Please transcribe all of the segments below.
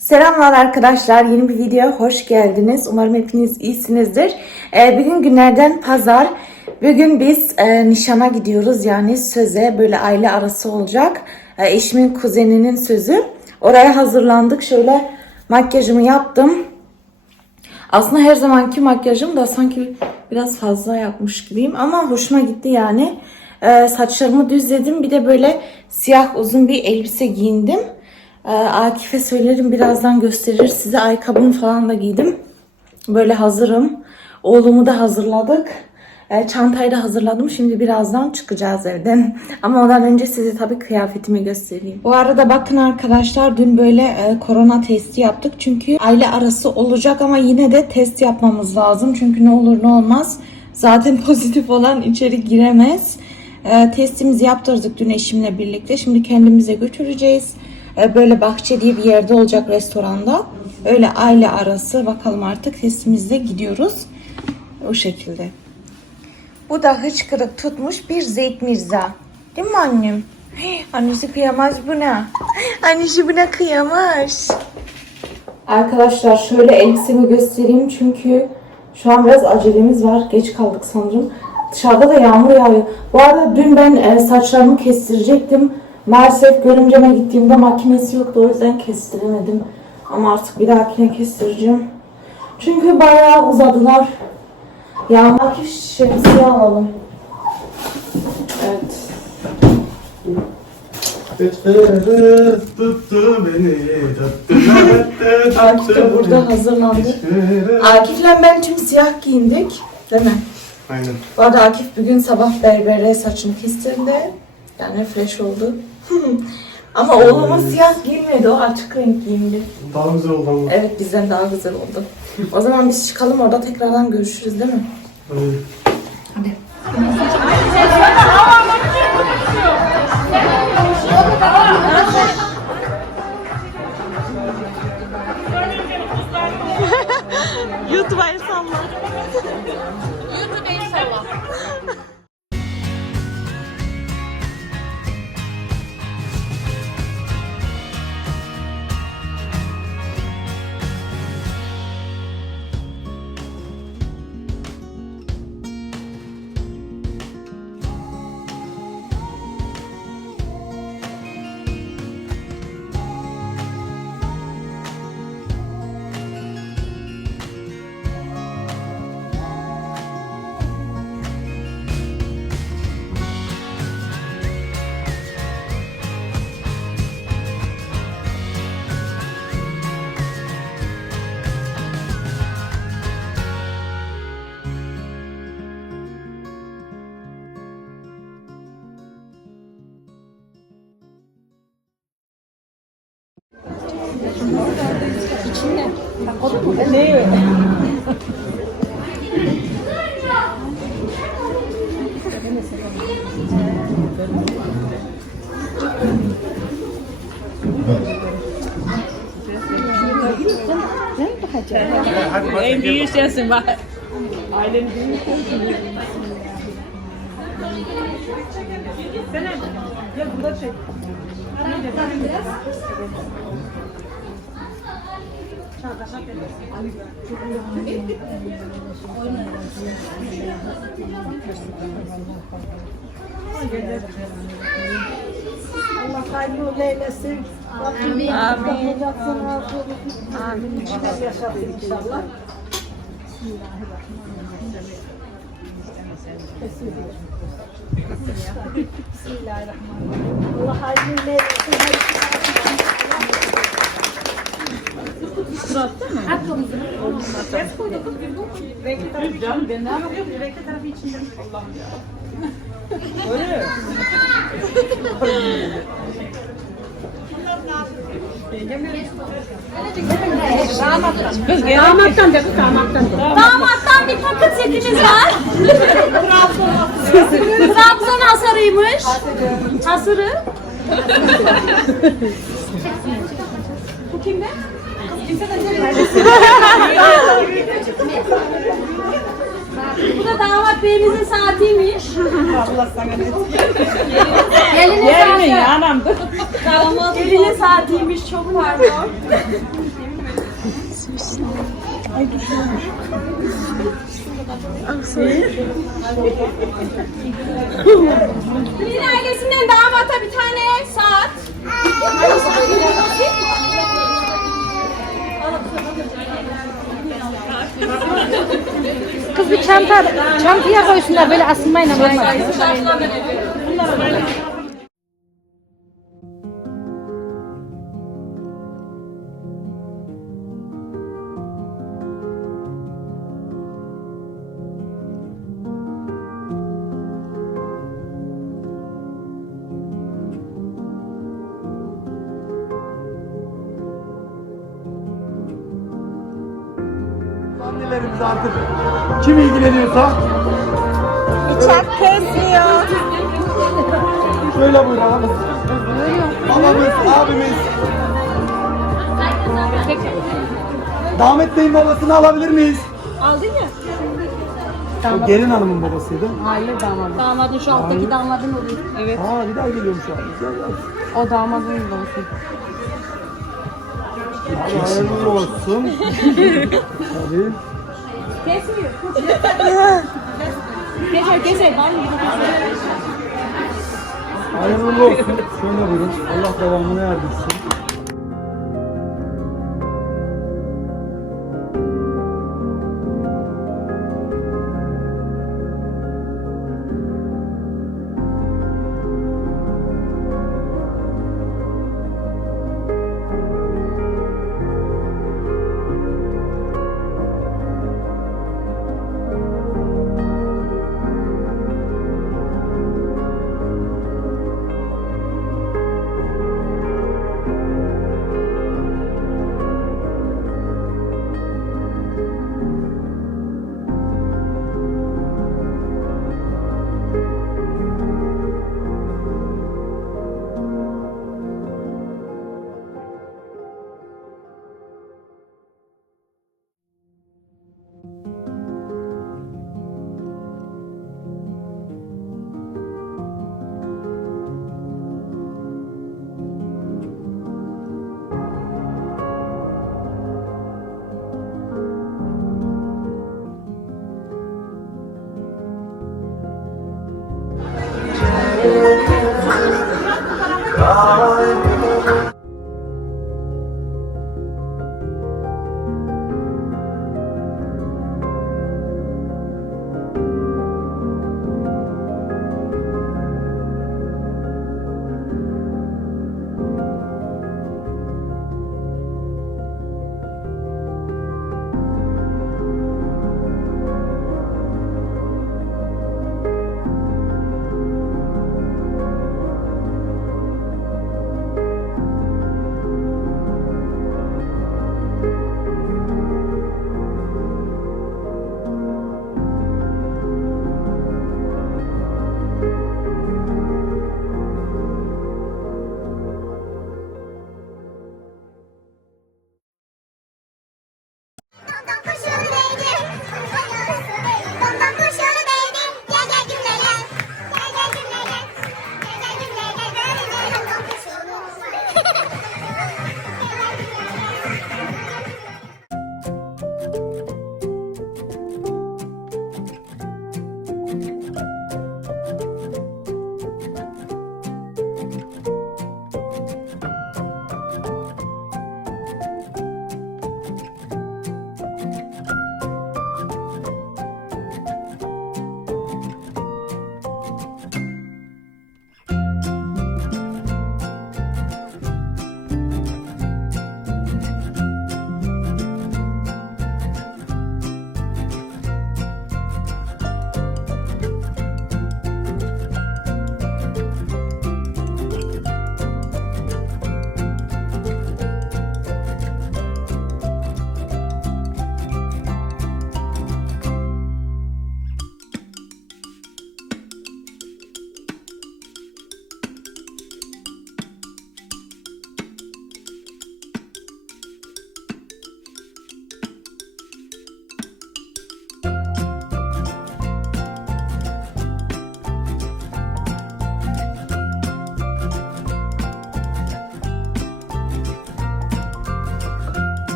Selamlar arkadaşlar. Yeni bir videoya hoş geldiniz. Umarım hepiniz iyisinizdir. Ee, bugün günlerden pazar. Bugün biz e, nişana gidiyoruz. Yani söze böyle aile arası olacak. E, eşimin kuzeninin sözü. Oraya hazırlandık. Şöyle makyajımı yaptım. Aslında her zamanki makyajım da sanki biraz fazla yapmış gibiyim. Ama hoşuma gitti yani. Ee, saçlarımı düzledim. Bir de böyle siyah uzun bir elbise giyindim. Ee, Akif'e söylerim birazdan gösterir size. Ayakkabımı falan da giydim. Böyle hazırım. Oğlumu da hazırladık. Ee, çantayı da hazırladım. Şimdi birazdan çıkacağız evden. Ama ondan önce size tabii kıyafetimi göstereyim. Bu arada bakın arkadaşlar dün böyle e, korona testi yaptık. Çünkü aile arası olacak ama yine de test yapmamız lazım. Çünkü ne olur ne olmaz. Zaten pozitif olan içeri giremez. E, testimizi yaptırdık dün eşimle birlikte. Şimdi kendimize götüreceğiz. E, böyle bahçe diye bir yerde olacak restoranda. Öyle aile arası. Bakalım artık testimizde gidiyoruz. O şekilde. Bu da hıçkırık tutmuş bir Zeyt Mirza. Değil mi annem? Hey, Annesi kıyamaz buna. Annesi buna kıyamaz. Arkadaşlar şöyle elbisemi göstereyim çünkü şu an biraz acelemiz var. Geç kaldık sanırım. Dışarıda da yağmur yağıyor. Bu arada dün ben e, saçlarımı kestirecektim. Maalesef görümceme gittiğimde makinesi yoktu. O yüzden kestiremedim. Ama artık bir dahakine kestireceğim. Çünkü bayağı uzadılar. Yağmaki şemsiye alalım. Evet. Akif de burada hazırlandı. Akif'le ben tüm siyah giyindik. Değil mi? Aynen. Bu arada Akif bugün sabah berbere saçını kestirdi. Yani fresh oldu. Ama oğlumuz siyah giymedi. O açık renk giyindi. Daha güzel oldu ama. Evet bizden daha güzel oldu. O zaman biz çıkalım orada tekrardan görüşürüz değil mi? Aynen. Hadi. YouTube'a En büyük sensin bak. Ailenin büyük sensin. Gel burada çek. Allah hayırlı uğurlu eylesin. Amin. Amin. Amin. Yaşadık inşallah. Bismillahirrahmanirrahim. Allah hayırlı uğurlu eylesin. Canım ben ne yapayım? Renkli tarafı içinde. Allah'ım ya. Öyle. Kız. Damattan da damattan da. Damattan bir paket setimiz var. Trabzon hasarıymış. Hasırı. Bu kimde? Bu da damat beyimizin saatiymiş. Allah sana ne Gelinin saati. anam dur. Gelinin saatiymiş. Çok pardon. Gelin ailesinden damata bir tane saat. Kız bir çanta, çantaya koysunlar böyle asılmayla olmaz. Annelerimiz artık kim ilgileniyorsa Bıçak kesmiyor. şöyle buyuralım. Babamız, abimiz. Damet Bey'in babasını alabilir miyiz? Aldın ya. O gelin hanımın babasıydı. Hayır damadım. Damadın şu alttaki damadın oluyor. Aa bir daha geliyormuş abi. Gel, gel. O damadın babası. Hayırlı olsun. Tabii. Kesmiyor. keser keser. Var mı? Hayırlı olsun. Şöyle buyurun. Allah devamını erdirsin.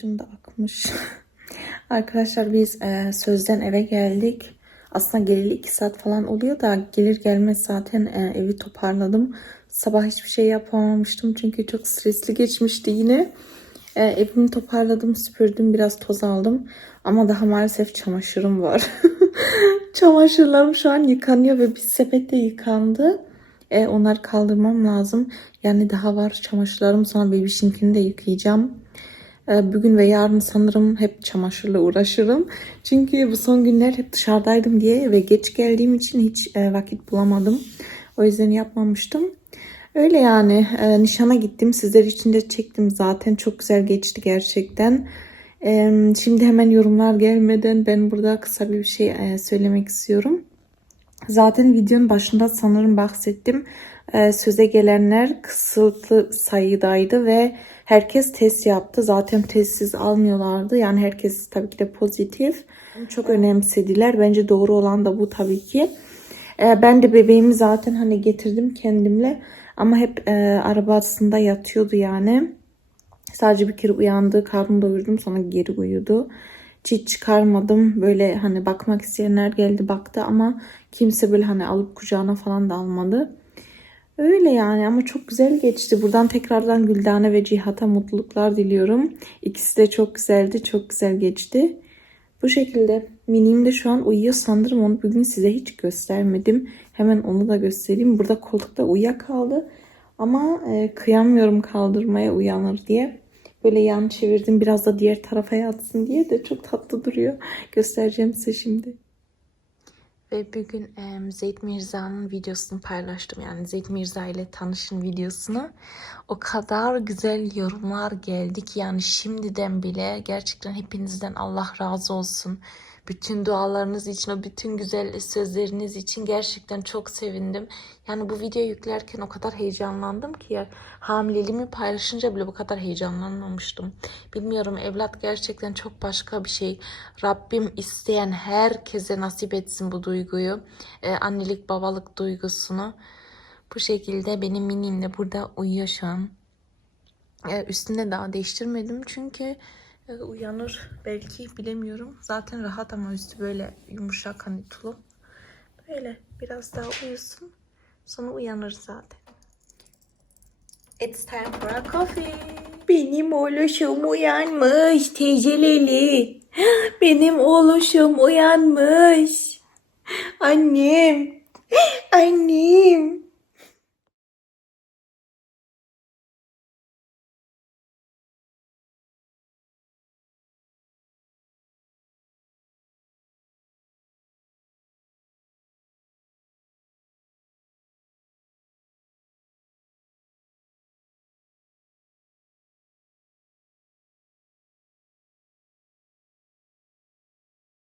Makyajım da akmış. Arkadaşlar biz e, sözden eve geldik. Aslında geleli 2 saat falan oluyor da gelir gelmez zaten e, evi toparladım. Sabah hiçbir şey yapamamıştım çünkü çok stresli geçmişti yine. E, evimi toparladım, süpürdüm, biraz toz aldım. Ama daha maalesef çamaşırım var. Çamaşırlarım şu an yıkanıyor ve bir sepette yıkandı. E, onları kaldırmam lazım. Yani daha var çamaşırlarım. Sonra bebişinkini de yıkayacağım. E, bugün ve yarın sanırım hep çamaşırla uğraşırım. Çünkü bu son günler hep dışarıdaydım diye ve geç geldiğim için hiç e, vakit bulamadım. O yüzden yapmamıştım. Öyle yani e, nişana gittim. Sizler için de çektim zaten. Çok güzel geçti gerçekten. E, şimdi hemen yorumlar gelmeden ben burada kısa bir şey e, söylemek istiyorum. Zaten videonun başında sanırım bahsettim. Ee, söze gelenler kısıtlı sayıdaydı ve herkes test yaptı. Zaten testsiz almıyorlardı. Yani herkes tabii ki de pozitif. Çok önemsediler. Bence doğru olan da bu tabii ki. Ee, ben de bebeğimi zaten hani getirdim kendimle. Ama hep e, arabasında yatıyordu yani. Sadece bir kere uyandı. Karnını doyurdum sonra geri uyudu. Hiç çıkarmadım. Böyle hani bakmak isteyenler geldi baktı ama kimse böyle hani alıp kucağına falan da almadı. Öyle yani ama çok güzel geçti. Buradan tekrardan Güldane ve Cihat'a mutluluklar diliyorum. İkisi de çok güzeldi. Çok güzel geçti. Bu şekilde minim de şu an uyuyor. Sanırım onu bugün size hiç göstermedim. Hemen onu da göstereyim. Burada koltukta uyuyakaldı. Ama e, kıyamıyorum kaldırmaya uyanır diye. Böyle yan çevirdim biraz da diğer tarafa yatsın diye de çok tatlı duruyor. Göstereceğim size şimdi. Ve bugün e, Zeyd Mirza'nın videosunu paylaştım. Yani Zeyd Mirza ile tanışın videosunu. O kadar güzel yorumlar geldi ki yani şimdiden bile gerçekten hepinizden Allah razı olsun. Bütün dualarınız için, o bütün güzel sözleriniz için gerçekten çok sevindim. Yani bu videoyu yüklerken o kadar heyecanlandım ki ya hamileliğimi paylaşınca bile bu kadar heyecanlanmamıştım. Bilmiyorum evlat gerçekten çok başka bir şey. Rabbim isteyen herkese nasip etsin bu duyguyu. Ee, annelik babalık duygusunu. Bu şekilde benim minim de burada uyuyor şu an. Ee, üstünde daha değiştirmedim çünkü uyanır belki bilemiyorum. Zaten rahat ama üstü böyle yumuşak hani tulum. Böyle biraz daha uyusun. Sonra uyanır zaten. It's time for a coffee. Benim oğluşum uyanmış teyzeleli. Benim oğluşum uyanmış. Annem. Annem.